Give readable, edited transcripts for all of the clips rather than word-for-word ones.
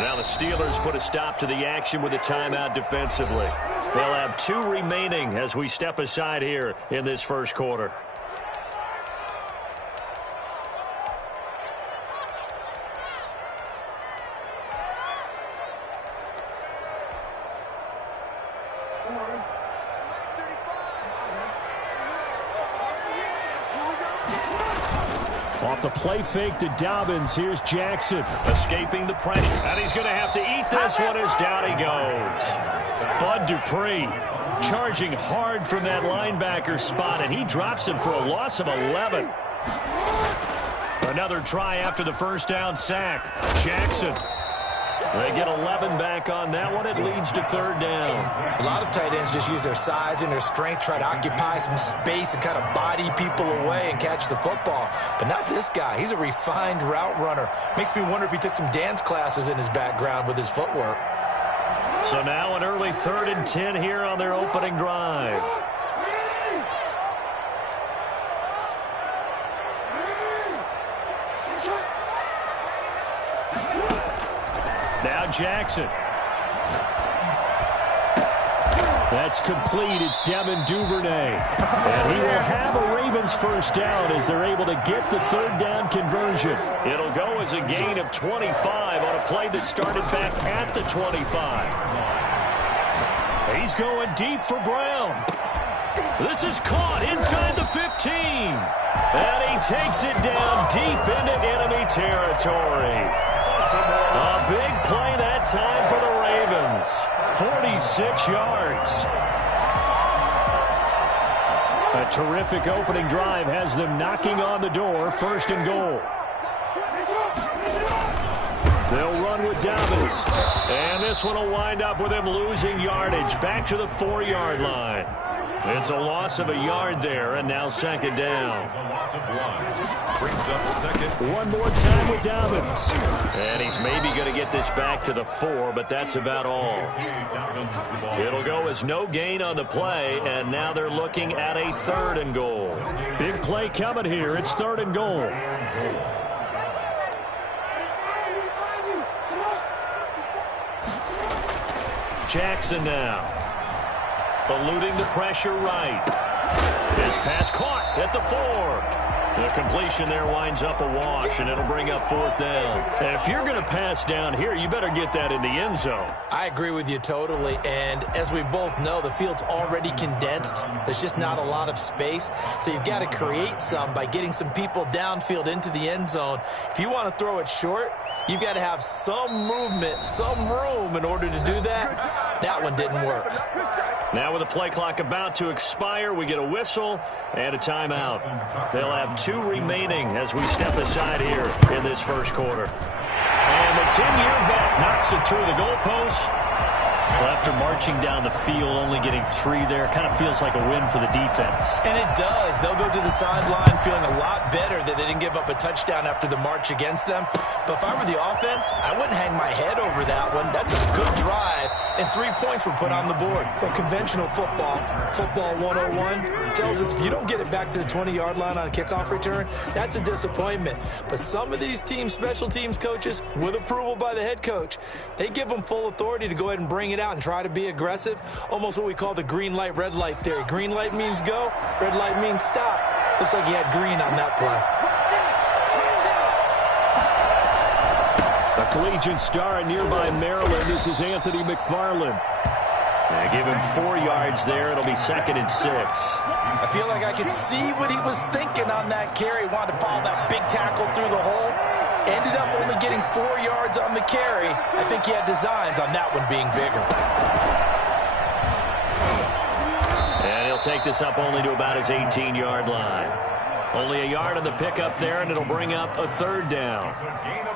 Now the Steelers put a stop to the action with a timeout defensively. They'll have 2 remaining as we step aside here in this first quarter. Off the play fake to Dobbins. Here's Jackson. Escaping the pressure. And he's going to have to eat this one as down he goes. Bud Dupree charging hard from that linebacker spot, and he drops him for a loss of 11. Another try after the first down sack. Jackson. They get 11 back on that one. It leads to third down. A lot of tight ends just use their size and their strength, try to occupy some space and kind of body people away and catch the football. But not this guy. He's a refined route runner. Makes me wonder if he took some dance classes in his background with his footwork. So now an early 3rd and 10 here on their opening drive. Now Jackson. That's complete. It's Devin Duvernay. And he will have a Ravens first down as they're able to get the third down conversion. It'll go as a gain of 25 on a play that started back at the 25. He's going deep for Brown. This is caught inside the 15. And he takes it down deep into enemy territory. A big play that time for the Ravens. 46 yards. A terrific opening drive has them knocking on the door. 1st and goal. They'll run with Dobbins. And this one will wind up with him losing yardage back to the 4-yard line. It's a loss of a yard there, and now 2nd down. Loss of 1. Brings up 2nd. One more time with Dobbins. And he's maybe going to get this back to the 4, but that's about all. It'll go as no gain on the play, and now they're looking at a 3rd and goal. Big play coming here. It's 3rd and goal. Jackson now. Eluding the pressure right. This pass caught at the 4. The completion there winds up a wash, and it'll bring up 4th down. And if you're going to pass down here, you better get that in the end zone. I agree with you totally, and as we both know, the field's already condensed. There's just not a lot of space, so you've got to create some by getting some people downfield into the end zone. If you want to throw it short, you've got to have some movement, some room in order to do that. That one didn't work. Now with the play clock about to expire, we get a whistle and a timeout. They'll have 2 remaining as we step aside here in this first quarter. And the 10-year vet knocks it through the goalpost. Well, after marching down the field, only getting 3 there, kind of feels like a win for the defense. And it does. They'll go to the sideline feeling a lot better that they didn't give up a touchdown after the march against them. But if I were the offense, I wouldn't hang my head over that one. That's a good drive, and 3 points were put on the board. Well, conventional football 101, tells us if you don't get it back to the 20-yard line on a kickoff return, that's a disappointment. But some of these teams, special teams coaches, with approval by the head coach, they give them full authority to go ahead and bring it out and try to be aggressive, almost what we call the green light, red light theory. Green light means go, red light means stop. Looks like he had green on that play. A collegiate star in nearby Maryland. This is Anthony McFarland. They give him 4 yards there. It'll be 2nd and 6. I feel like I could see what he was thinking on that carry. Wanted to follow that big tackle through the hole. Ended up only getting 4 yards on the carry. I think he had designs on that one being bigger. And he'll take this up only to about his 18-yard line. Only a yard on the pickup there, and it'll bring up a 3rd down.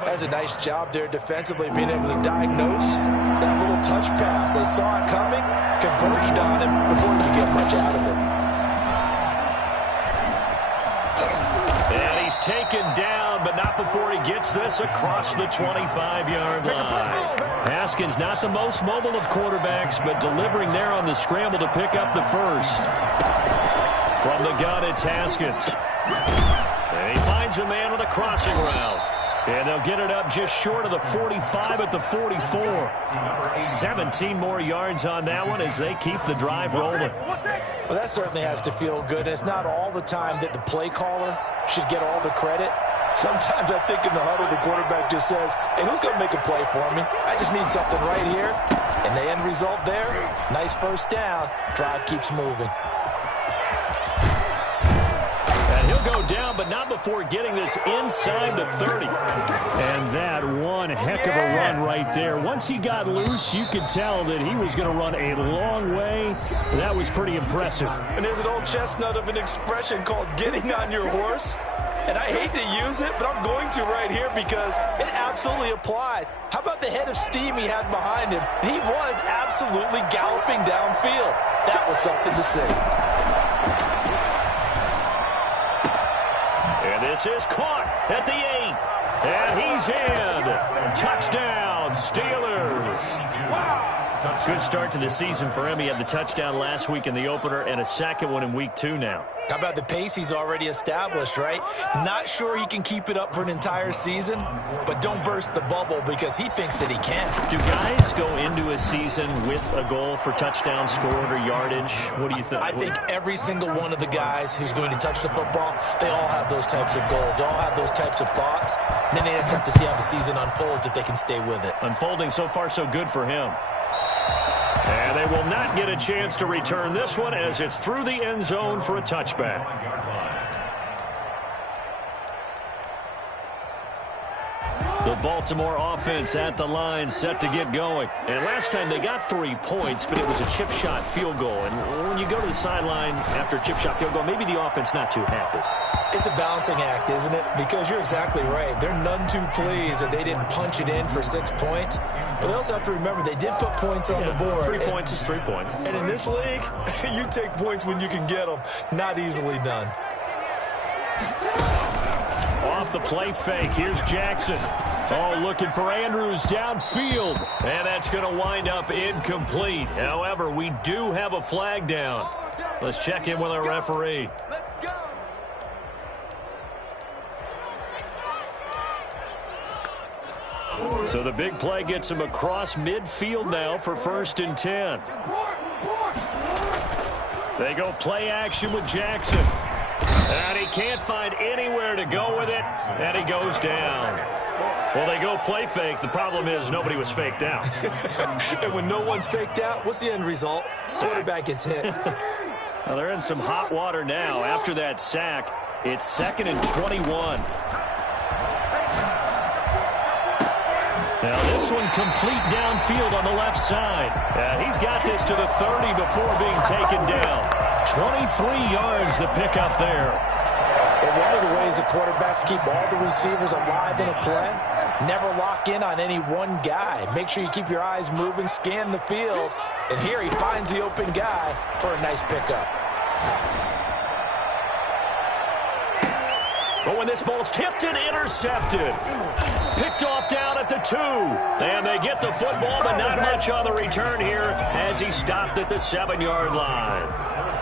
That's a nice job there defensively, being able to diagnose that little touch pass. They saw it coming, converged on him before he could get much out of it. And he's taken down, but not before he gets this across the 25-yard line. Haskins not the most mobile of quarterbacks, but delivering there on the scramble to pick up the first. From the gun, it's Haskins. And he finds a man with a crossing route. And they'll get it up just short of the 45 at the 44. 17 more yards on that one as they keep the drive rolling. Well, that certainly has to feel good. And it's not all the time that the play caller should get all the credit. Sometimes I think in the huddle, the quarterback just says, hey, who's going to make a play for me? I just need something right here. And the end result there, nice first down. Drive keeps moving. And he'll go down, but not before getting this inside the 30. And that one heck of a run right there. Once he got loose, you could tell that he was going to run a long way. That was pretty impressive. And there's an old chestnut of an expression called getting on your horse. And I hate to use it, but I'm going to right here because it absolutely applies. How about the head of steam he had behind him? He was absolutely galloping downfield. That was something to see. And this is caught at the 8. And he's in. Touchdown, Steelers. Good start to the season for him. He had the touchdown last week in the opener and a second one in week 2 now. How about the pace he's already established, right? Not sure he can keep it up for an entire season, but don't burst the bubble because he thinks that he can. Do guys go into a season with a goal for touchdowns scored or yardage? What do you think? I think every single one of the guys who's going to touch the football, they all have those types of goals. They all have those types of thoughts. And then they just have to see how the season unfolds if they can stay with it. Unfolding so far so good for him. And they will not get a chance to return this one as it's through the end zone for a touchback. The Baltimore offense at the line set to get going. And last time they got 3 points, but it was a chip shot field goal. And when you go to the sideline after a chip shot field goal, maybe the offense not too happy. It's a balancing act, isn't it? Because you're exactly right. They're none too pleased that they didn't punch it in for 6 points. But they also have to remember they did put points on the board. 3 points is 3 points. And in this league, you take points when you can get them. Not easily done. Off the play fake, here's Jackson. Oh, looking for Andrews downfield. And that's going to wind up incomplete. However, we do have a flag down. Let's check in with our referee. So the big play gets him across midfield now for 1st and 10. They go play action with Jackson. And he can't find anywhere to go with it, and he goes down. Well, they go play fake. The problem is nobody was faked out. And when no one's faked out, what's the end result? Quarterback gets hit. Well, they're in some hot water now. After that sack, it's 2nd and 21. Now this one complete downfield on the left side. He's got this to the 30 before being taken down. 23 yards the pickup there. Well, one of the ways the quarterbacks keep all the receivers alive in a play, never lock in on any one guy. Make sure you keep your eyes moving, scan the field. And here he finds the open guy for a nice pickup. But when this ball's tipped and intercepted. Picked off down at the 2. And they get the football, but not much on the return here as he stopped at the 7-yard line.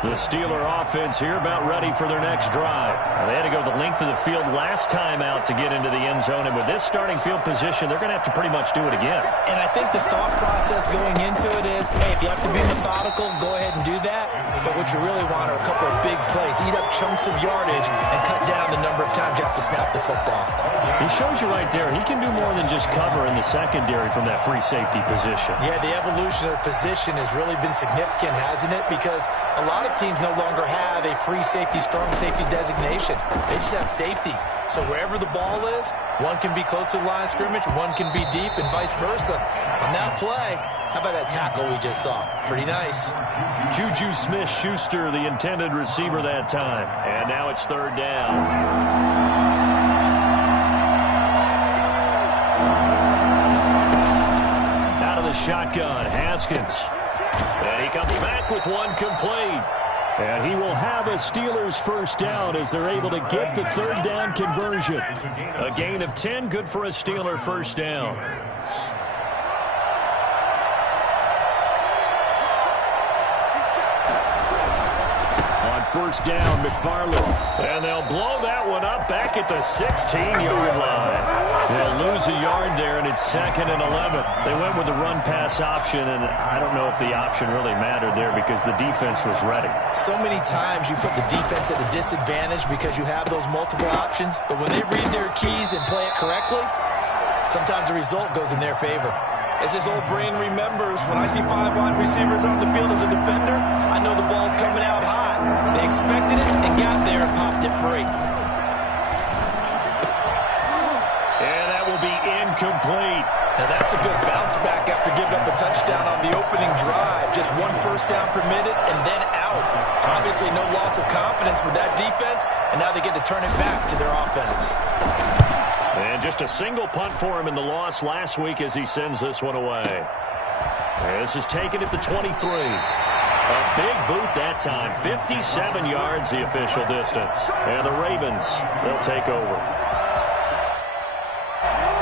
The Steeler offense here about ready for their next drive. They had to go the length of the field last time out to get into the end zone. And with this starting field position, they're going to have to pretty much do it again. And I think the thought process going into it is, hey, if you have to be methodical, go ahead and do that. But what you really want are a couple of big plays. Eat up chunks of yardage and cut down the number of times you have to snap the football. He shows you right there, he can do more than just cover in the secondary from that free safety position. Yeah, the evolution of the position has really been significant, hasn't it? Because a lot of teams no longer have a free safety, strong safety designation. They just have safeties. So wherever the ball is, one can be close to the line of scrimmage, one can be deep, and vice versa. On that play, how about that tackle we just saw? Pretty nice. Juju Smith-Schuster, the intended receiver that time. And now it's 3rd down. Shotgun, Haskins. And he comes back with one complete. And he will have a Steelers 1st down as they're able to get the 3rd down conversion. A gain of 10, good for a Steeler 1st down. On 1st down, McFarland. And they'll blow that one up back at the 16-yard line. They'll lose a yard there, and it's 2nd and 11. They went with the run-pass option, and I don't know if the option really mattered there because the defense was ready. So many times you put the defense at a disadvantage because you have those multiple options, but when they read their keys and play it correctly, sometimes the result goes in their favor. As his old brain remembers, when I see 5 wide receivers on the field as a defender, I know the ball's coming out hot. They expected it and got there and popped it free. And that will be incomplete. Now that's a good bounce back after giving up a touchdown on the opening drive. Just 1 first down permitted and then out. Obviously no loss of confidence with that defense, and now they get to turn it back to their offense. And just a single punt for him in the loss last week as he sends this one away. This is taken at the 23. A big boot that time. 57 yards the official distance. And the Ravens, they'll take over.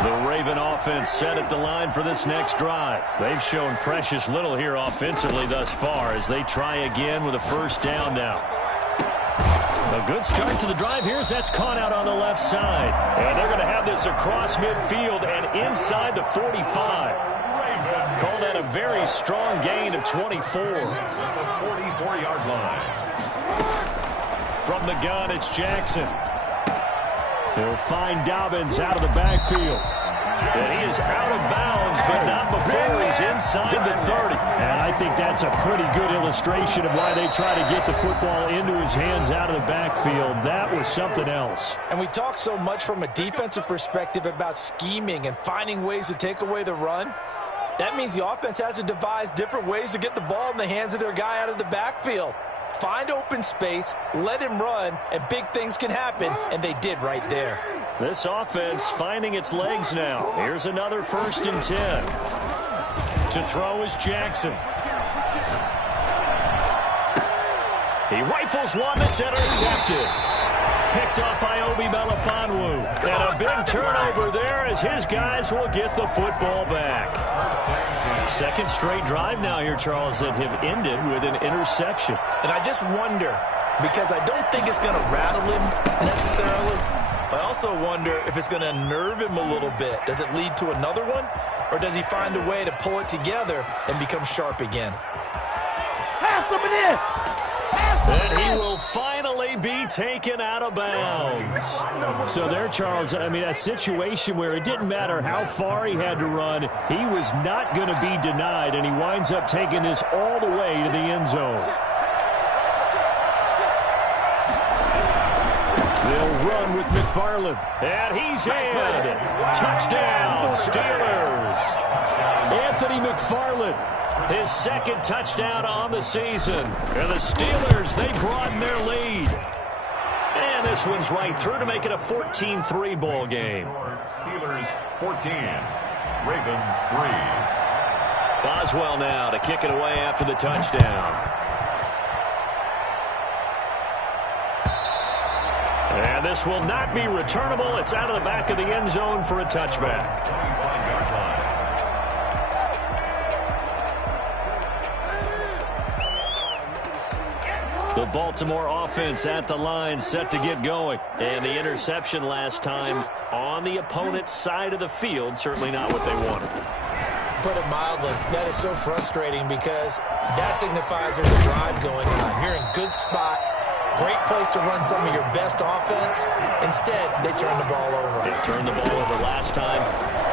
The Raven offense set at the line for this next drive. They've shown precious little here offensively thus far as they try again with a first down now. A good start to the drive here as that's caught out on the left side. And they're going to have this across midfield and inside the 45. Called that a very strong gain of 24. At the 44-yard line. From the gun, it's Jackson. He'll find Dobbins out of the backfield. And he is out of bounds, but not before he's inside the 30. And I think that's a pretty good illustration of why they try to get the football into his hands out of the backfield. That was something else. And we talk so much from a defensive perspective about scheming and finding ways to take away the run. That means the offense has to devise different ways to get the ball in the hands of their guy out of the backfield. Find open space, let him run, and big things can happen, and they did right there. This offense finding its legs now. Here's another 1st and 10. To throw is Jackson. He rifles one that's intercepted. Picked up by Obi Melifonwu. And a big turnover there as his guys will get the football back. 2nd straight drive now here, Charles, that have ended with an interception. And I just wonder, because I don't think it's going to rattle him necessarily, I also wonder if it's going to unnerve him a little bit. Does it lead to another one? Or does he find a way to pull it together and become sharp again? Have some of this! And he will finally be taken out of bounds. So there, Charles, I mean, a situation where it didn't matter how far he had to run, he was not going to be denied, and he winds up taking this all the way to the end zone. They'll run with McFarland. And he's in. Touchdown, Steelers. Anthony McFarland. His 2nd touchdown on the season. And the Steelers, they broaden their lead. And this one's right through to make it a 14-3 ball game. Steelers 14, Ravens 3. Boswell now to kick it away after the touchdown. And this will not be returnable. It's out of the back of the end zone for a touchback. 25-yard line. The Baltimore offense at the line, set to get going. And the interception last time on the opponent's side of the field, certainly not what they wanted. Put it mildly, that is so frustrating because that signifies there's a drive going on. You're in good spot, great place to run some of your best offense. Instead, they turn the ball over. They turned the ball over last time.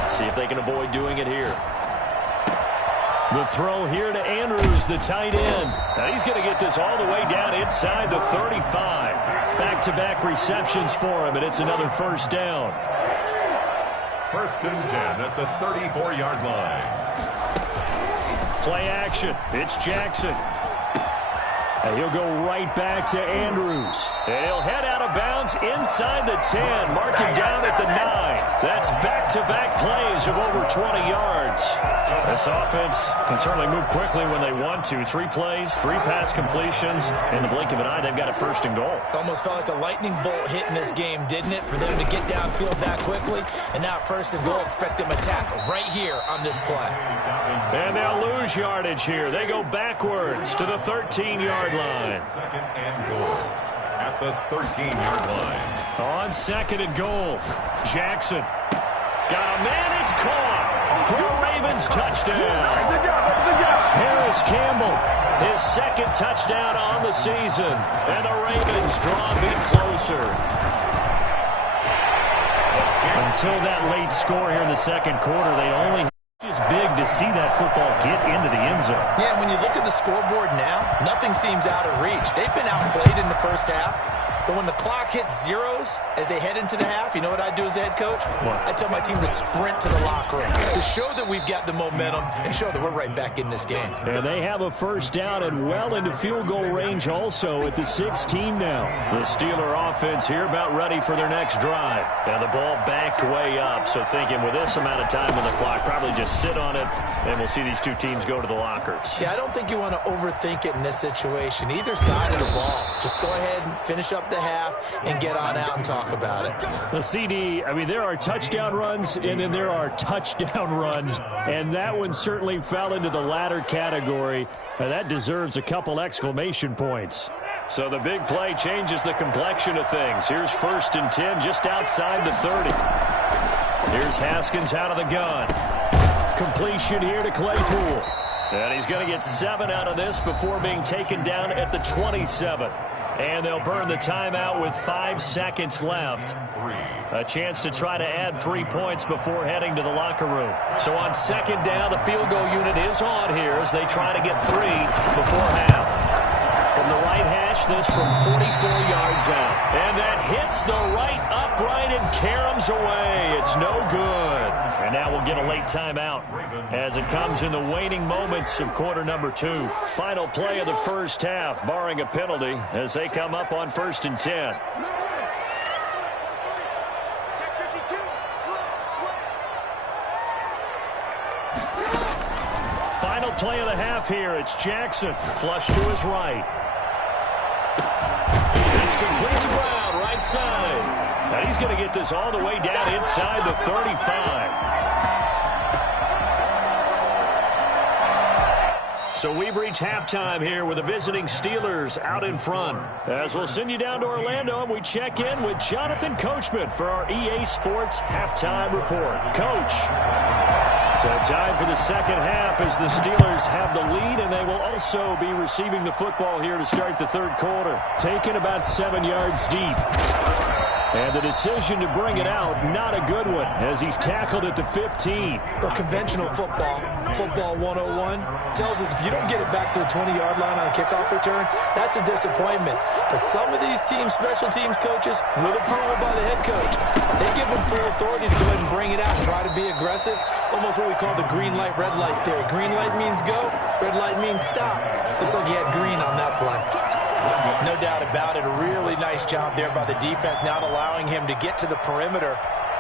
See if they can avoid doing it here. The throw here to Andrews, the tight end. Now he's going to get this all the way down inside the 35. Back-to-back receptions for him, and it's another first down. 1st and 10 at the 34-yard line. Play action. It's Jackson. And he'll go right back to Andrews. And he'll head out of bounds inside the 10, marking down at the 9. That's back-to-back plays of over 20 yards. This offense can certainly move quickly when they want to. 3 plays, 3 pass completions. In the blink of an eye, they've got a 1st and goal. Almost felt like a lightning bolt hit in this game, didn't it? For them to get downfield that quickly. And now 1st and goal, expect them to tackle right here on this play. And they'll lose yardage here. They go backwards to the 13-yard line. 2nd and goal at the 13-yard line. On 2nd and goal, Jackson. Got a man, it's caught for a Ravens touchdown. Harris Campbell, his second touchdown on the season. And the Ravens draw a bit closer. Until that late score here in the second quarter, they only just big to see that football get into the end zone. Yeah, when you look at the scoreboard now, nothing seems out of reach. They've been outplayed in the first half. But when the clock hits zeros as they head into the half, you know what I do as the head coach? What? I tell my team to sprint to the locker room to show that we've got the momentum and show that we're right back in this game. And they have a first down and well into field goal range also at the 16 now. The Steeler offense here about ready for their next drive. And the ball backed way up, so thinking with this amount of time on the clock, probably just sit on it, and we'll see these two teams go to the lockers. Yeah, I don't think you want to overthink it in this situation. Either side of the ball. Just go ahead and finish up the half and get on out and talk about it. The CD, I mean, there are touchdown runs and then there are touchdown runs, and that one certainly fell into the latter category. That deserves a couple exclamation points. So the big play changes the complexion of things. Here's 1st and 10 just outside the 30. Here's Haskins out of the gun. Completion here to Claypool. And he's going to get 7 out of this before being taken down at the 27. And they'll burn the timeout with 5 seconds left. A chance to try to add 3 points before heading to the locker room. So on 2nd down, the field goal unit is on here as they try to get 3 before half. From the right hash, this from 44 yards out. And that hits the right upright and caroms away. It's no good. And now we'll get a late timeout as it comes in the waning moments of quarter number 2. Final play of the first half, barring a penalty, as they come up on 1st and 10. Final play of the half here. It's Jackson. Flush to his right. It's complete to Brown, right side. And he's going to get this all the way down inside the 35. So we've reached halftime here with the visiting Steelers out in front. As we'll send you down to Orlando, and we check in with Jonathan Coachman for our EA Sports Halftime Report. Coach. So time for the second half as the Steelers have the lead, and they will also be receiving the football here to start the third quarter. Taken about 7 yards deep. And the decision to bring it out, not a good one, as he's tackled at the 15. Well, conventional football 101, tells us if you don't get it back to the 20-yard line on a kickoff return, that's a disappointment. But some of these teams, special teams coaches, with approval by the head coach, they give them full authority to go ahead and bring it out and try to be aggressive. Almost what we call the green light, red light theory. Green light means go, red light means stop. Looks like he had green on that play. No doubt about it. A really nice job there by the defense, not allowing him to get to the perimeter.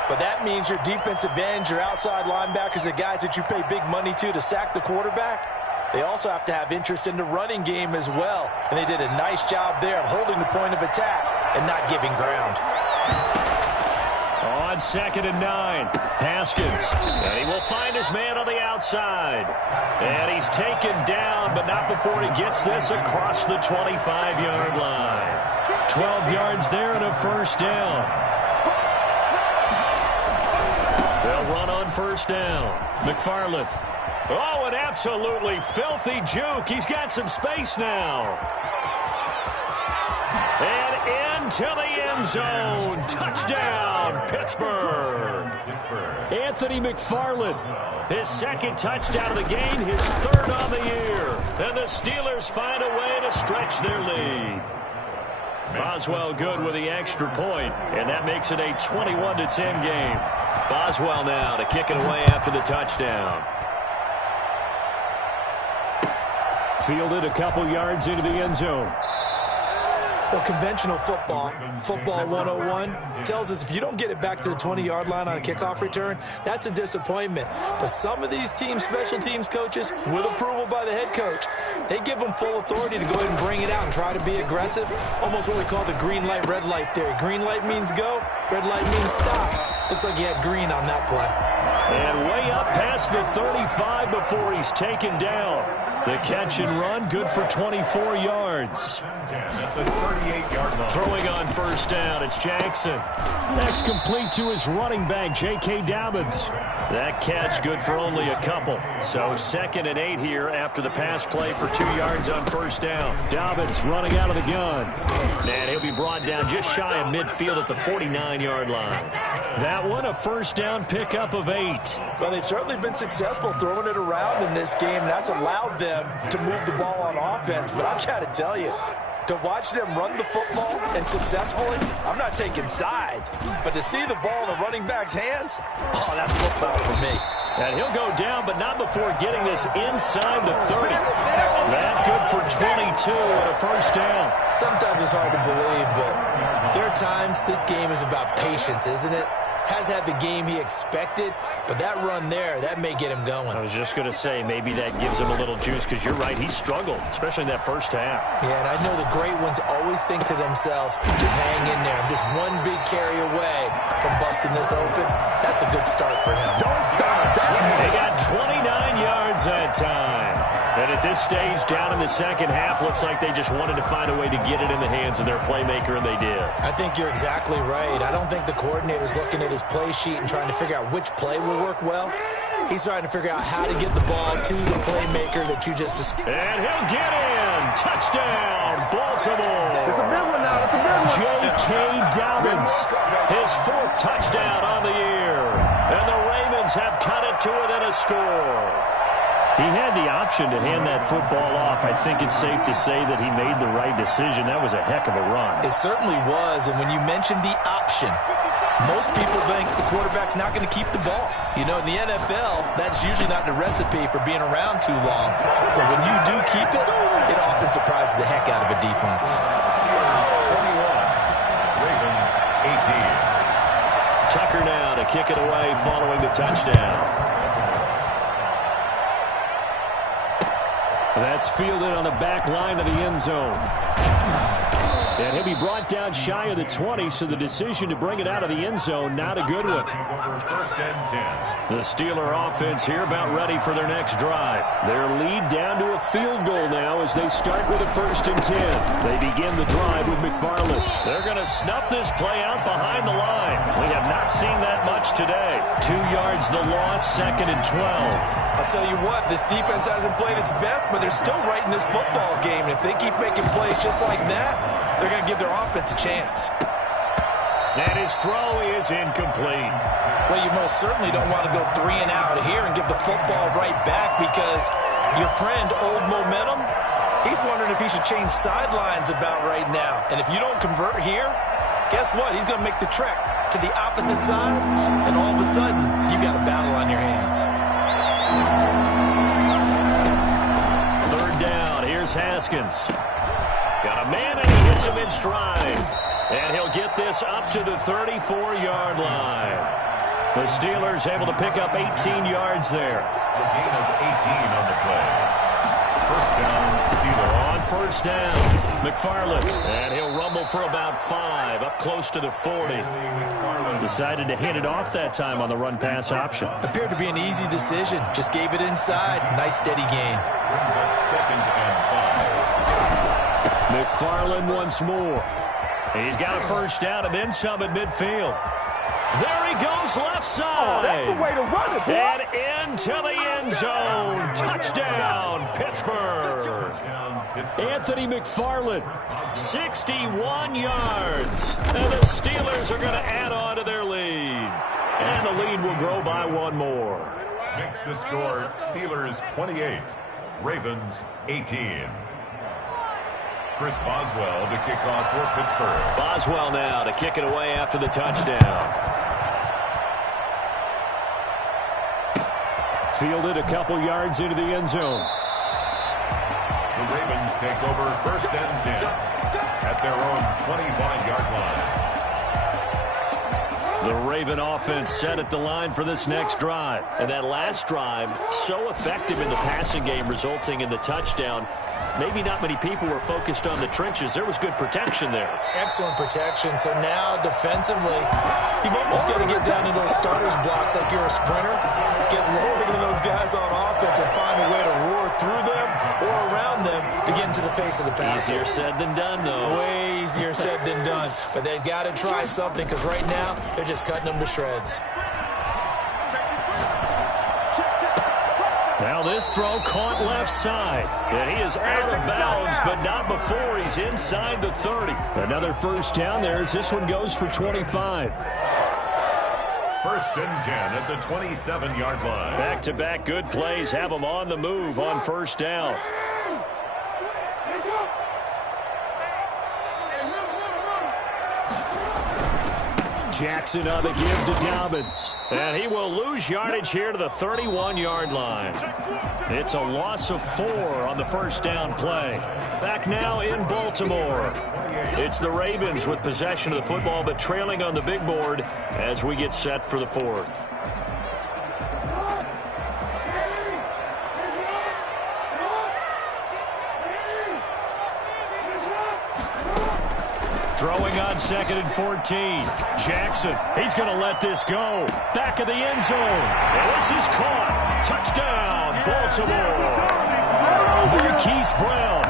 But that means your defensive ends, your outside linebackers, the guys that you pay big money to sack the quarterback, they also have to have interest in the running game as well. And they did a nice job there of holding the point of attack and not giving ground. On 2nd and 9, Haskins. And he will find his man on the outside. And he's taken down, but not before he gets this across the 25-yard line. 12 yards there and a first down. They'll run on first down. McFarland. Oh, an absolutely filthy juke. He's got some space now. And into the end zone. Touchdown, Pittsburgh. Anthony McFarland. His second touchdown of the game, his third on the year. And the Steelers find a way to stretch their lead. Boswell good with the extra point, and that makes it a 21-10 game. Boswell now to kick it away after the touchdown. Fielded a couple yards into the end zone. Well, conventional football 101, tells us if you don't get it back to the 20-yard line on a kickoff return, that's a disappointment. But some of these teams, special teams coaches, with approval by the head coach, they give them full authority to go ahead and bring it out and try to be aggressive. Almost what we call the green light, red light theory. Green light means go, red light means stop. Looks like he had green on that play. And way up past the 35 before he's taken down. The catch and run, good for 24 yards. At the 38-yard line. Throwing on first down, it's Jackson. That's complete to his running back, J.K. Dobbins. That catch good for only a couple. So 2nd and 8 here after the pass play for 2 yards on first down. Dobbins running out of the gun. And he'll be brought down just shy of midfield at the 49-yard line. That one, a first down pickup of 8. Well, they've certainly been successful throwing it around in this game. That's allowed them to move the ball on offense. But I've got to tell you, to watch them run the football and successfully, I'm not taking sides. But to see the ball in the running back's hands, oh, that's football for me. And he'll go down, but not before getting this inside the 30. That good for 22 and a first down. Sometimes it's hard to believe, but there are times this game is about patience, isn't it? Has had the game he expected, but that run there, that may get him going. I was just going to say, maybe that gives him a little juice, because you're right, he struggled, especially in that first half. Yeah, and I know the great ones always think to themselves, just hang in there. I'm just one big carry away from busting this open. That's a good start for him. They got 29 yards that time. And at this stage, down in the second half, looks like they just wanted to find a way to get it in the hands of their playmaker, and they did. I think you're exactly right. I don't think the coordinator's looking at his play sheet and trying to figure out which play will work well. He's trying to figure out how to get the ball to the playmaker that you just described. And he'll get in. Touchdown, Baltimore. It's a big one now. It's a big one. J.K. Dobbins, his 4th touchdown on the year. And the Ravens have cut it to within a score. He had the option to hand that football off. I think it's safe to say that he made the right decision. That was a heck of a run. It certainly was, and when you mentioned the option, most people think the quarterback's not going to keep the ball. You know, in the NFL, that's usually not the recipe for being around too long. So when you do keep it, it often surprises the heck out of a defense. 41, Ravens 18. Tucker now to kick it away following the touchdown. That's fielded on the back line of the end zone. And he'll be brought down shy of the 20, so the decision to bring it out of the end zone, not a good one. First and 10. The Steeler offense here about ready for their next drive. Their lead down to a field goal now as they start with a 1st and 10. They begin the drive with McFarland. They're going to snuff this play out behind the line. We have not seen that much today. 2 yards the loss, 2nd and 12. I'll tell you what, this defense hasn't played its best, but they're still right in this football game. And if they keep making plays just like that, they're going to give their offense a chance. And his throw is incomplete. Well, you most certainly don't want to go 3 and out here and give the football right back, because your friend, Old Momentum, he's wondering if he should change sidelines about right now. And if you don't convert here, guess what? He's going to make the trek to the opposite side, and all of a sudden, you've got a battle on your hands. 3rd down. Here's Haskins. Got a man, and he hits him in stride. And he'll get this up to the 34-yard line. The Steelers able to pick up 18 yards there. A gain of 18 on the play. First down, Steelers. On first down, McFarland. And he'll rumble for about 5, up close to the 40. Decided to hand it off that time on the run-pass option. Appeared to be an easy decision. Just gave it inside. Nice, steady gain. Brings up 2nd and 5. McFarland once more. He's got a first down and then some at midfield. There he goes, left side. Oh, that's the way to run it, boy. And into the end zone. Touchdown, Pittsburgh. Anthony McFarland, 61 yards. And the Steelers are going to add on to their lead. And the lead will grow by 1 more. Makes the score Steelers 28, Ravens 18. Chris Boswell to kick off for Pittsburgh. Boswell now to kick it away after the touchdown. Fielded a couple yards into the end zone. The Ravens take over 1st and 10 at their own 25-yard line. The Raven offense set at the line for this next drive. And that last drive, so effective in the passing game, resulting in the touchdown. Maybe not many people were focused on the trenches. There was good protection there. Excellent protection. So now defensively, you've almost got to get down into those starters blocks like you're a sprinter. Get lower than those guys on offense and find a way to roar through them, face of the pass. Easier said than done, though. Way easier said than done. But they've got to try something because right now they're just cutting them to shreds. Now this throw caught left side. And he is out of bounds, but not before he's inside the 30. Another first down there as this one goes for 25. First and 10 at the 27-yard line. Back-to-back good plays have them on the move on first down. Jackson on the give to Dobbins. And he will lose yardage here to the 31-yard line. It's a loss of 4 on the first down play. Back now in Baltimore. It's the Ravens with possession of the football, but trailing on the big board as we get set for the fourth. Throwing on 2nd and 14. Jackson, he's going to let this go. Back of the end zone. And this is caught. Touchdown, Baltimore. Marquise Brown,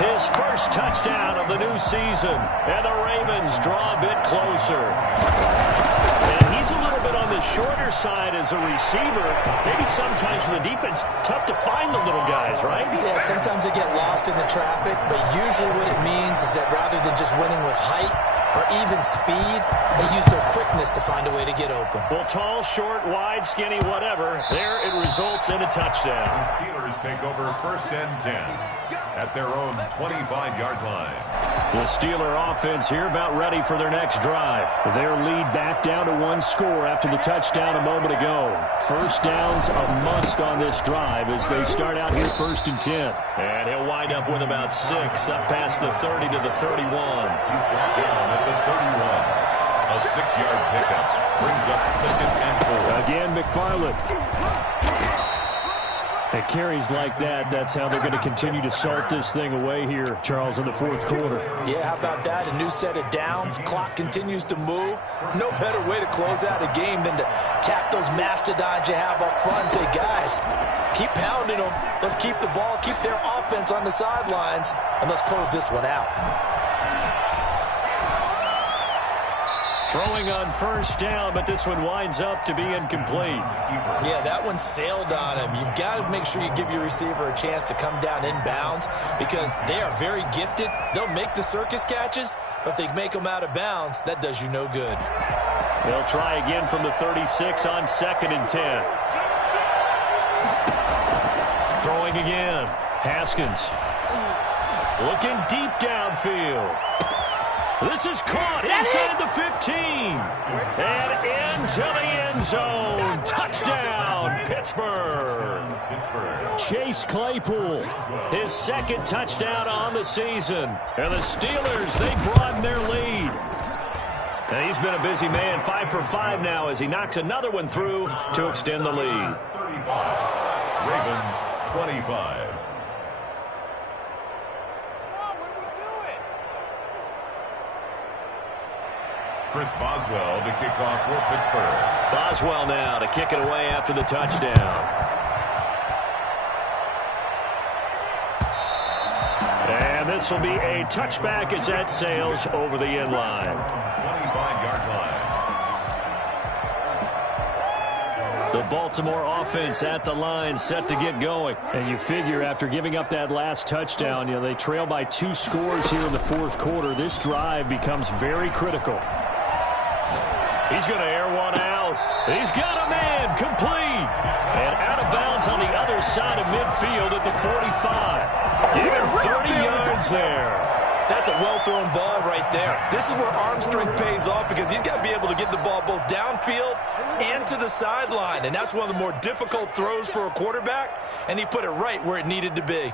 his first touchdown of the new season. And the Ravens draw a bit closer. And he's a little bit on the shorter side as a receiver. Maybe sometimes for the defense, tough to find the little guys, right? Yeah, sometimes they get lost in the traffic, but usually what it means is that rather than just winning with height or even speed, they use their quickness to find a way to get open. Well, tall, short, wide, skinny, whatever, there it results in a touchdown. The Steelers take over first and 10 at their own 25-yard line. The Steeler offense here about ready for their next drive. Their lead back down to 1 score after the touchdown a moment ago. First down's a must on this drive as they start out here first and 10. And he'll wind up with about 6 up past the 30 to the 31. He's brought down at the 31. A 6-yard pickup brings up 2nd and 4. Again, McFarland. At carries like that, that's how they're going to continue to salt this thing away here, Charles, in the fourth quarter. Yeah, how about that? A new set of downs. Clock continues to move. No better way to close out a game than to tap those mastodons you have up front and say, guys, keep pounding them. Let's keep the ball, keep their offense on the sidelines, and let's close this one out. Throwing on first down, but this one winds up to be incomplete. Yeah, that one sailed on him. You've got to make sure you give your receiver a chance to come down inbounds because they are very gifted. They'll make the circus catches, but if they make them out of bounds, that does you no good. They'll try again from the 36 on 2nd and 10. Throwing again. Haskins. Looking deep downfield. This is caught inside the 15. And into the end zone. Touchdown, Pittsburgh. Chase Claypool, his 2nd touchdown on the season. And the Steelers, they broaden their lead. And he's been a busy man, 5 for 5 now as he knocks another one through to extend the lead. 35. Ravens 25. Chris Boswell to kick off for Pittsburgh. Boswell now to kick it away after the touchdown. And this will be a touchback as that sails over the end line. 25-yard line. The Baltimore offense at the line set to get going. And you figure after giving up that last touchdown, you know, they trail by 2 scores here in the fourth quarter. This drive becomes very critical. He's going to air one out. He's got a man complete. And out of bounds on the other side of midfield at the 45. Give him 30 yards there. That's a well-thrown ball right there. This is where arm strength pays off because he's got to be able to get the ball both downfield and to the sideline. And that's one of the more difficult throws for a quarterback. And he put it right where it needed to be.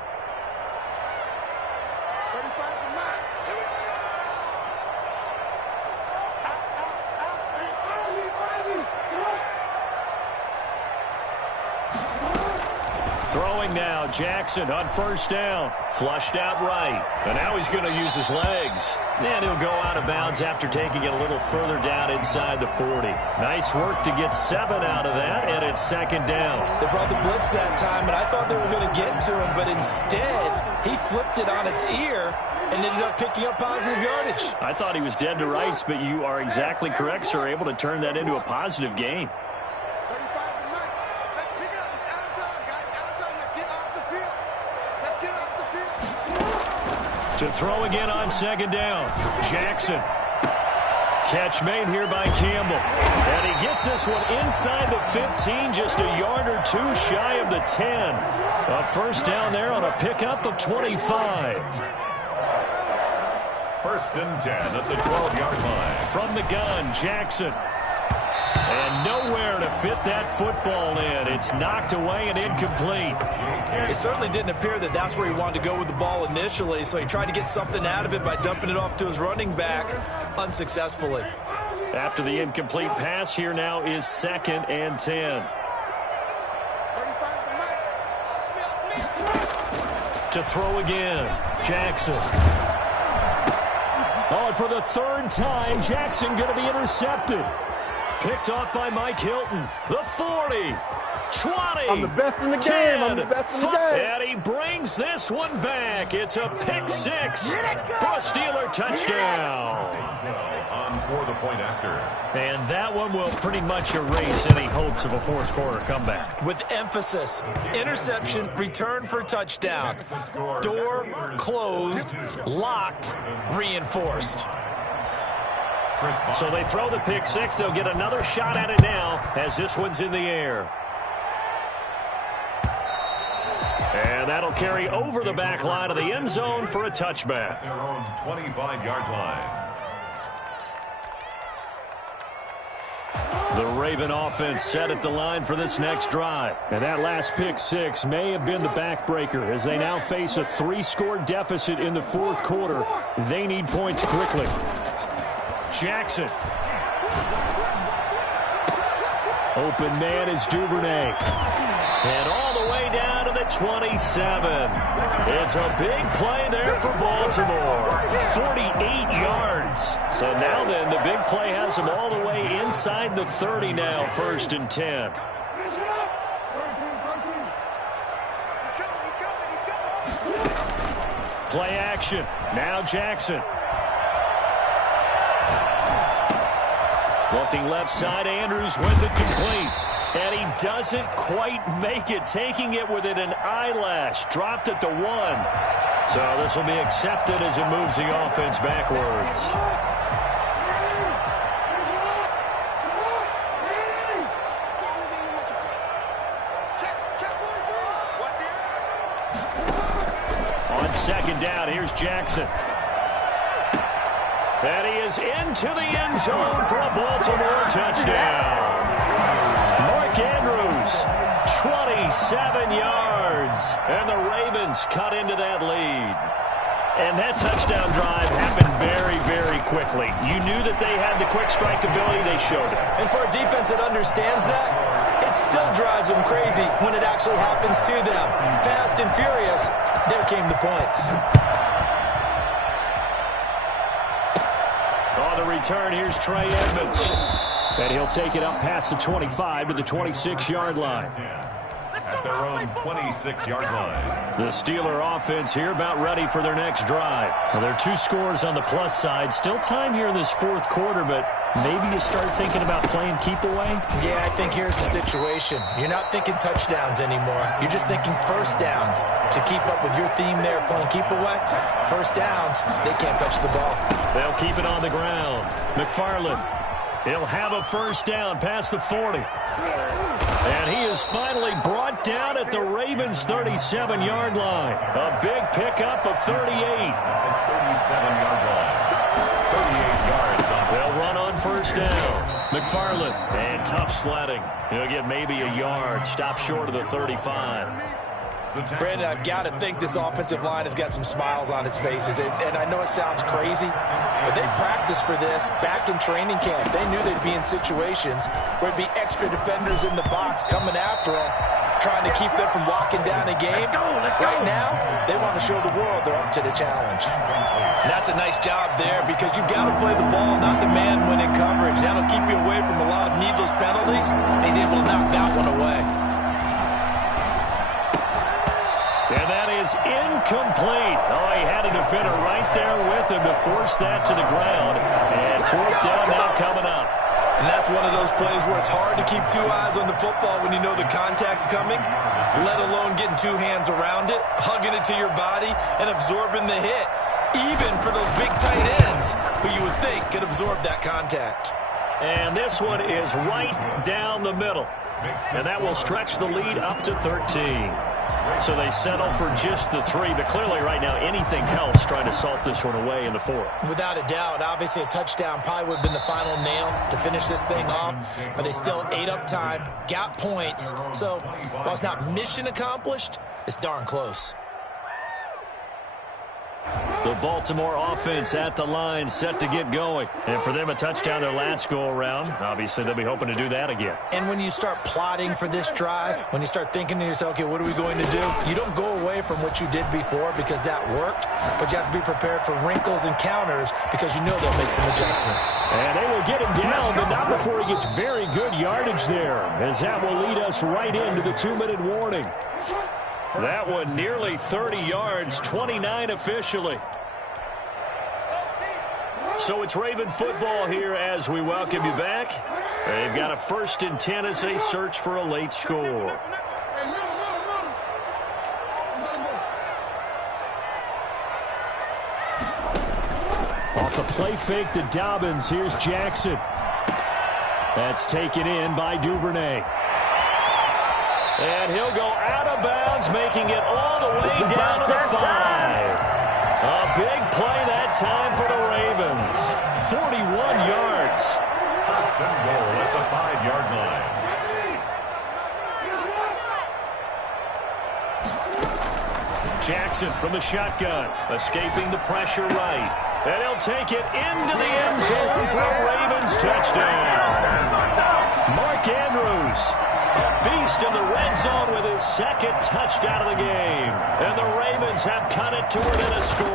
Throwing now, Jackson on first down. Flushed out right. And now he's going to use his legs. And he'll go out of bounds after taking it a little further down inside the 40. Nice work to get 7 out of that, and it's second down. They brought the blitz that time, and I thought they were going to get to him, but instead he flipped it on its ear and ended up picking up positive yardage. I thought he was dead to rights, but you are exactly correct, sir. Able to turn that into a positive gain. 35 to Mike. Let's pick it up. It's out of time, guys. Out of time. Let's get off the field. Let's get off the field. To throw again on second down. Jackson. Catch made here by Campbell. And he gets this one inside the 15, just a yard or two shy of the 10. A first down there on a pickup of 25. First and 10 at the 12-yard line. From the gun, Jackson. And nowhere to fit that football in. It's knocked away and incomplete. It certainly didn't appear that that's where he wanted to go with the ball initially, so he tried to get something out of it by dumping it off to his running back unsuccessfully. After the incomplete pass, here now is second and 10. 35 to Mike. To throw again, Jackson. Oh, and for the third time, Jackson going to be intercepted. Picked off by Mike Hilton. The 40, 20. I'm the best in the 10, game. I'm the best in the game. And he brings this one back. It's a pick 6 for a Steeler touchdown. On for the point after. And that one will pretty much erase any hopes of a fourth quarter comeback. With emphasis, interception, return for touchdown. Door closed, locked, reinforced. So they throw the pick 6. They'll get another shot at it now as this one's in the air. And that'll carry over the back line of the end zone for a touchback. Their own 25-yard line. The Raven offense set at the line for this next drive. And that last pick 6 may have been the backbreaker as they now face a 3-score deficit in the fourth quarter. They need points quickly. Jackson. Open man is Duvernay. And all the way down to the 27. It's a big play there for Baltimore. 48 yards. So now then, the big play has them all the way inside the 30 now, first and 10. Play action. Now Jackson. Looking left side, Andrews with it complete. And he doesn't quite make it, taking it within an eyelash. Dropped at the 1. So this will be accepted as it moves the offense backwards. On second down, here's Jackson. And he is into the end zone for a Baltimore touchdown. Mark Andrews, 27 yards. And the Ravens cut into that lead. And that touchdown drive happened very, very quickly. You knew that they had the quick strike ability. They showed it. And for a defense that understands that, it still drives them crazy when it actually happens to them. Fast and furious, there came the points. On the return, here's Trey Edmonds. And he'll take it up past the 25 to the 26-yard line. At their own 26-yard line. The Steeler offense here about ready for their next drive. Well, there are 2 scores on the plus side. Still time here in this fourth quarter, but maybe you start thinking about playing keep away? Yeah, I think here's the situation. You're not thinking touchdowns anymore. You're just thinking first downs. To keep up with your theme there, playing keep away, first downs, they can't touch the ball. They'll keep it on the ground. McFarland, he'll have a first down past the 40. And he is finally brought down at the Ravens' 37-yard line. A big pickup of 38. 37-yard line. 38 yards on. They'll run on first down. McFarland, and tough sledding. He'll get maybe a yard. Stop short of the 35. Brandon, I've got to think this offensive line has got some smiles on its faces. And I know it sounds crazy, but they practiced for this back in training camp. They knew they'd be in situations where there'd be extra defenders in the box coming after them, trying to keep them from locking down and every game. Let's go. Right now, they want to show the world they're up to the challenge. And that's a nice job there because you've got to play the ball, not the man when in coverage. That'll keep you away from a lot of needless penalties, and he's able to knock that one away. And that is incomplete. Oh, he had a defender right there with him to force that to the ground. And fourth down now coming up. And that's one of those plays where it's hard to keep two eyes on the football when you know the contact's coming, let alone getting two hands around it, hugging it to your body, and absorbing the hit, even for those big tight ends who you would think could absorb that contact. And this one is right down the middle. And that will stretch the lead up to 13. So they settle for just the 3, but clearly right now anything helps trying to salt this one away in the 4th. Without a doubt, obviously a touchdown probably would have been the final nail to finish this thing off, but they still ate up time, got points. So while it's not mission accomplished, it's darn close. The Baltimore offense at the line, set to get going. And for them, a touchdown their last go-around. Obviously, they'll be hoping to do that again. And when you start plotting for this drive, when you start thinking to yourself, okay, what are we going to do? You don't go away from what you did before because that worked, but you have to be prepared for wrinkles and counters because you know they'll make some adjustments. And they will get him down, but not before he gets very good yardage there, as that will lead us right into the 2-minute warning. That one nearly 30 yards, 29 officially. So it's Raven football here as we welcome you back. They've got a 1st and 10 as they search for a late score. Off the play fake to Dobbins, here's Jackson. That's taken in by Duvernay. And he'll go out of bounds, making it all the way down to the 5. A big play that time for the Ravens. 41 yards. 1st and goal at the 5-yard line. Jackson from the shotgun, escaping the pressure right. And he'll take it into the end zone for a Ravens touchdown. Mark Andrews, a beast in the red zone with his 2nd touchdown of the game. And the Ravens have cut it to within a score.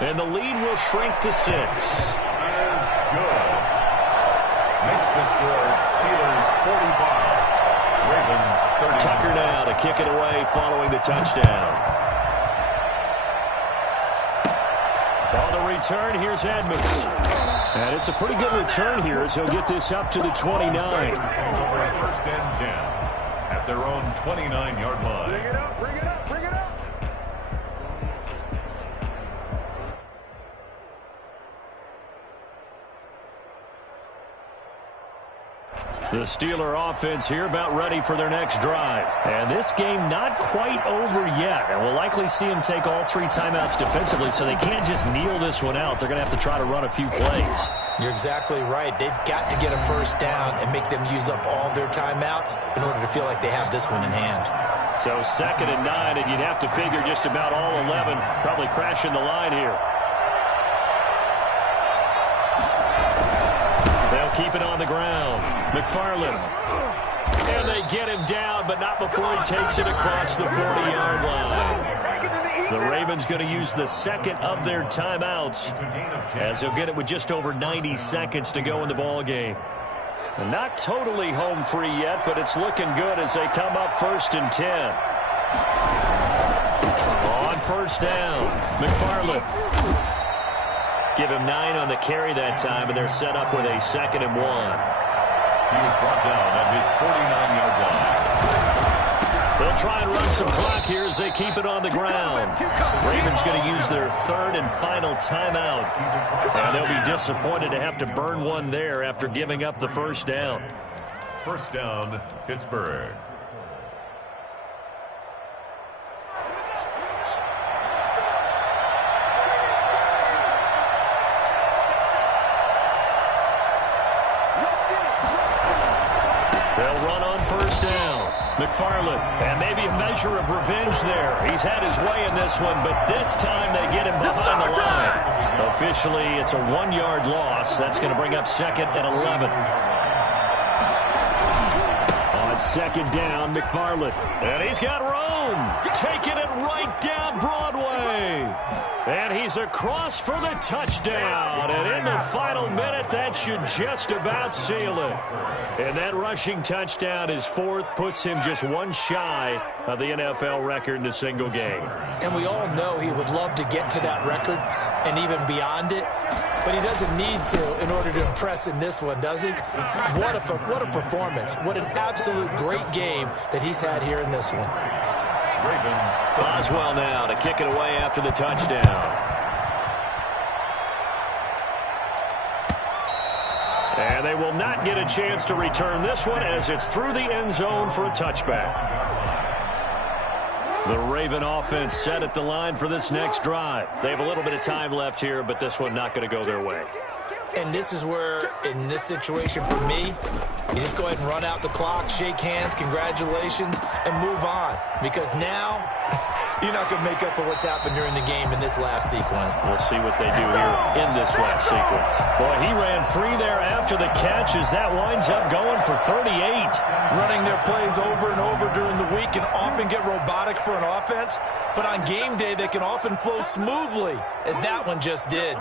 And the lead will shrink to 6. Is good. Makes the score Steelers 45. Ravens 30. Tucker now to kick it away following the touchdown. On the return, here's Edmonds. And it's a pretty good return here as he'll get this up to the 29. 1st and 10 at their own 29-yard line. Bring it up, bring it up, bring it up. The Steeler offense here about ready for their next drive. And this game not quite over yet. And we'll likely see them take all 3 timeouts defensively, so they can't just kneel this one out. They're going to have to try to run a few plays. You're exactly right. They've got to get a 1st down and make them use up all their timeouts in order to feel like they have this one in hand. So 2nd and 9, and you'd have to figure just about all 11 probably crashing the line here. They'll keep it on the ground. McFarland. And they get him down, but not before he takes it across the 40-yard line. The Ravens going to use the 2nd of their timeouts as they'll get it with just over 90 seconds to go in the ball game. And not totally home free yet, but it's looking good as they come up 1st and 10. On 1st down, McFarland. Give him 9 on the carry that time, and they're set up with a 2nd and 1. He was brought down at his 49-yard line. They'll try and run some clock here as they keep it on the ground. Ravens going to use their 3rd and final timeout. And they'll be disappointed to have to burn one there after giving up the 1st down. 1st down, Pittsburgh. They'll run on 1st down. McFarland, and maybe a measure of revenge there. He's had his way in this one, but this time they get him behind the line. Officially, it's a 1-yard loss. That's going to bring up 2nd and 11. On second down, McFarland. And he's got room. Taking it right down Broadway. And he's across for the touchdown. And in the final minute, that should just about seal it. And that rushing touchdown, his fourth, puts him just one shy of the NFL record in a single game. And we all know he would love to get to that record and even beyond it. But he doesn't need to in order to impress in this one, does he? What a performance. What an absolute great game that he's had here in this one. Boswell now to kick it away after the touchdown. And they will not get a chance to return this one as it's through the end zone for a touchback. The Raven offense set at the line for this next drive. They have a little bit of time left here, but this one not going to go their way. And this is where, in this situation for me, you just go ahead and run out the clock, shake hands, congratulations, and move on. Because now, you're not going to make up for what's happened during the game in this last sequence. We'll see what they do here in this last sequence. Boy, he ran free there after the catch as that winds up going for 38. Running their plays over and over during the week can often get robotic for an offense, but on game day, they can often flow smoothly, as that one just did.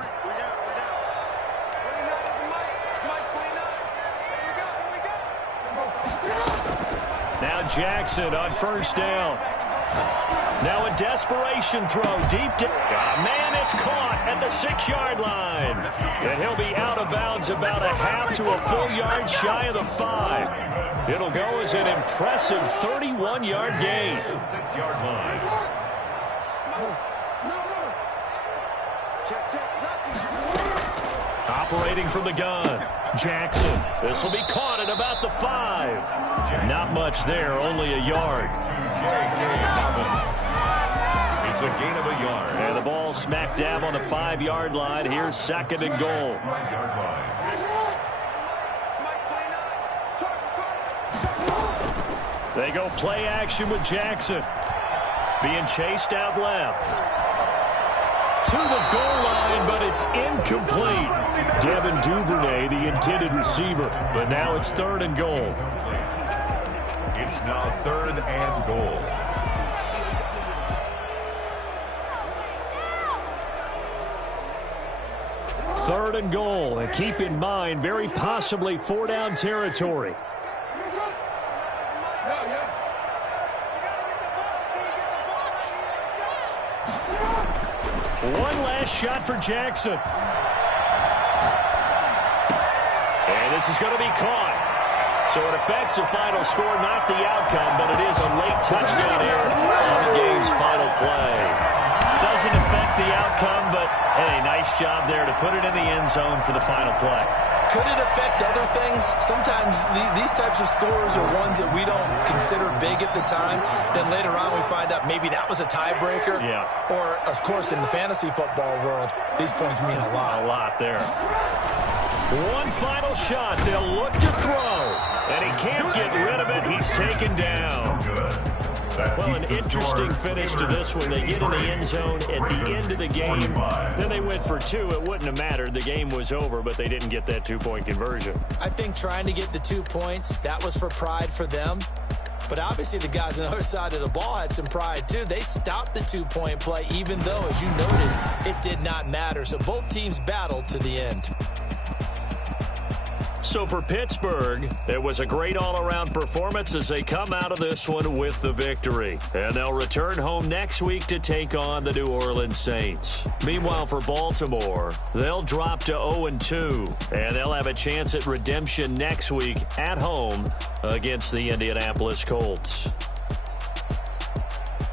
Now Jackson on first down. Now a desperation throw deep down. Man, it's caught at the 6-yard line. And he'll be out of bounds about a half to a full yard shy of the 5. It'll go as an impressive 31-yard gain. 6-yard line. Operating from the gun. Jackson. This will be caught at about the 5. Not much there, only a yard. It's a gain of a yard. And the ball smack dab on the 5-yard line. Here's second and goal. They go play action with Jackson. Being chased out left. To the goal line, but it's incomplete. Devin Duvernay, the intended receiver. But now it's third and goal. It's now third and goal. Third and goal. And keep in mind, very possibly 4-down territory. One last shot for Jackson. And this is going to be caught. So it affects the final score, not the outcome, but it is a late touchdown error on the game's final play. Doesn't affect the outcome, but, hey, nice job there to put it in the end zone for the final play. Could it affect other things? Sometimes these types of scores are ones that we don't consider big at the time. Then later on we find out maybe that was a tiebreaker. Yeah. Or, of course, in the fantasy football world, these points mean a lot. A lot there. One final shot. They'll look to throw. And he can't get rid of it. He's taken down. Well, an interesting finish to this one. They get in the end zone at the end of the game. Then they went for 2. It wouldn't have mattered. The game was over, but they didn't get that 2-point conversion. I think trying to get the 2 points, that was for pride for them. But obviously the guys on the other side of the ball had some pride too. They stopped the 2-point play, even though, as you noted, it did not matter. So both teams battled to the end. So for Pittsburgh, it was a great all-around performance as they come out of this one with the victory. And they'll return home next week to take on the New Orleans Saints. Meanwhile, for Baltimore, they'll drop to 0-2, and they'll have a chance at redemption next week at home against the Indianapolis Colts.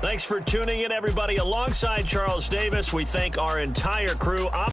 Thanks for tuning in, everybody. Alongside Charles Davis, we thank our entire crew.